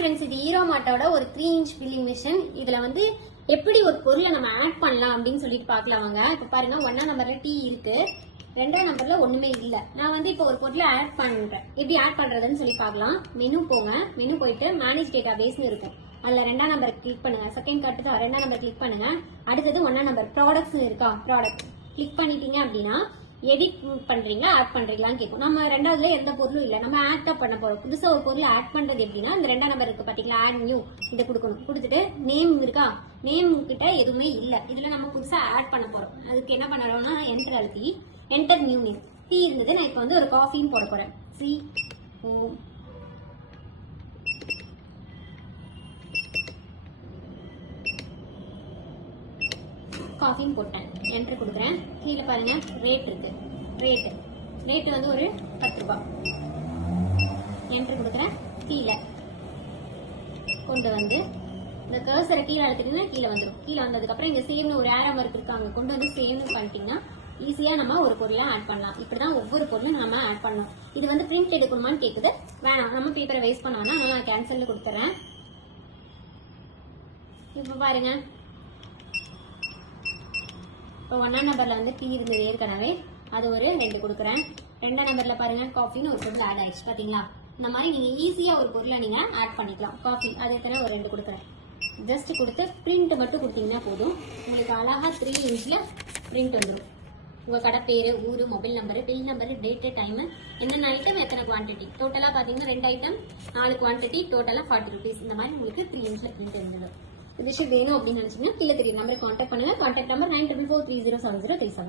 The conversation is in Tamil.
ஃப்ரெண்ட்ஸ், இது ஹீரோ மார்ட்டோட ஒரு 3 இன்ச் ஃபில்லிங் மிஷின். இதுல வந்து எப்படி ஒரு பொருளை நம்ம ஆட் பண்ணலாம் அப்படின்னு சொல்லிட்டு பார்க்கலாம் வாங்க. இப்போ பாருங்க, 1ஆம் நம்பர்ல டீ இருக்கு, 2ஆம் நம்பர்ல ஒண்ணுமே இல்ல. நான் வந்து இப்போ ஒரு பொருளை ஆட் பண்றேன். எப்படி ஆட் பண்றதுன்னு சொல்லி பார்க்கலாம். மெனு போங்க, மெனு போயிட்டு மேனேஜ் டேட்டா பேஸ்னு இருக்கும். அதுல 2ஆம் நம்பர் கிளிக் பண்ணுங்க. செகண்ட் கட்டு 2ஆம் நம்பர் கிளிக் பண்ணுங்க. அடுத்தது 1ஆம் நம்பர் ப்ராடக்ட்ஸ் இருக்கா, ப்ராடக்ட் கிளிக் பண்ணிட்டீங்க அப்படின்னா எடிட் பண்றீங்களா ஆட் பண்றீங்களான்னு கேட்கும். நம்ம ரெண்டாவதுல எந்த பொருளும் இல்லை, நம்ம ஆட் பண்ண போறோம். புதுசா ஒரு பொருள் ஆட் பண்றது எப்படின்னா, இந்த 2ஆம் நம்பர் இருக்கு பாத்தீங்களா, ஆட் நியூ, இதை கொடுக்கணும். கொடுத்துட்டு நேம் இருக்கா, நேம் கிட்ட எதுவுமே இல்லை, இதுல நம்ம புதுசா ஆட் பண்ண போறோம். அதுக்கு என்ன பண்ணுறோம்னா, என்டர் அழுத்தி என்டர் நியூ நேம். டீ இருந்தது, நான் இப்போ வந்து ஒரு காஃபின்னு போட போறேன். CO காஃபின்னு போட்டேன். என்ட்ரு கொடுக்குறேன். கீழே பாருங்க ரேட் இருக்கு, ரேட்டு வந்து ஒரு 10 ரூபாய். என்ட்ரு கொடுக்குறேன். கீழே கொண்டு வந்து இந்த கர்சரை கீழே அழுத்திட்டீங்கன்னா கீழே வந்துடும். கீழே வந்ததுக்கப்புறம் இங்கே சேவ்னு ஒரு ஏரோ ஒர்க் இருக்கு, அங்கே கொண்டு வந்து சேவ்னு பண்ணிட்டீங்கன்னா ஈஸியாக நம்ம ஒரு பொருளை ஆட் பண்ணலாம். இப்படிதான் ஒவ்வொரு பொருளும் நம்ம ஆட் பண்ணலாம். இது வந்து பிரிண்ட் எடுக்கணுமான்னு கேட்குது. வேணாம், நம்ம பேப்பரை வேஸ்ட் பண்ணோம்னா நான் கேன்சல்ல கொடுத்துறேன். இப்போ பாருங்க, இப்போ 1ஆம் நம்பர்ல வந்து டீ இருந்தது ஏற்கனவே, அது ஒரு 2 கொடுக்குறேன். 2ஆம் நம்பர்ல பாருங்க காஃபின்னு ஒரு பொருள் ஆட் ஆயிடுச்சு பாத்தீங்களா. இந்த மாதிரி நீங்க ஈஸியா ஒரு பொருளை நீங்க ஆட் பண்ணிக்கலாம். காஃபி அதே தவிர ஒரு 2 கொடுக்குறேன். ஜஸ்ட் கொடுத்து பிரிண்ட் மட்டும் கொடுத்தீங்கன்னா போதும், உங்களுக்கு அழகா 3 இன்ச்ல பிரிண்ட் வந்துடும். உங்க கடை பேரு, ஊரு, mobile number, bill number, date, time, என்னென்ன ஐட்டம், எத்தனை குவான்டிட்டி, டோட்டலா பாத்தீங்கன்னா 2 ஐட்டம் 4 குவான்டிட்டி, டோட்டலா 40 ருபீஸ். இந்த மாதிரி உங்களுக்கு 3 இன்ச்ல பிரிண்ட் இருந்துடும். இந்த விஷயம் வேணும் அப்படின்னு நினைச்சீங்கன்னா கீழே தெரியும் நம்பருக்கு கான்டாக்ட் பண்ணுங்க. Contact number 9443070337.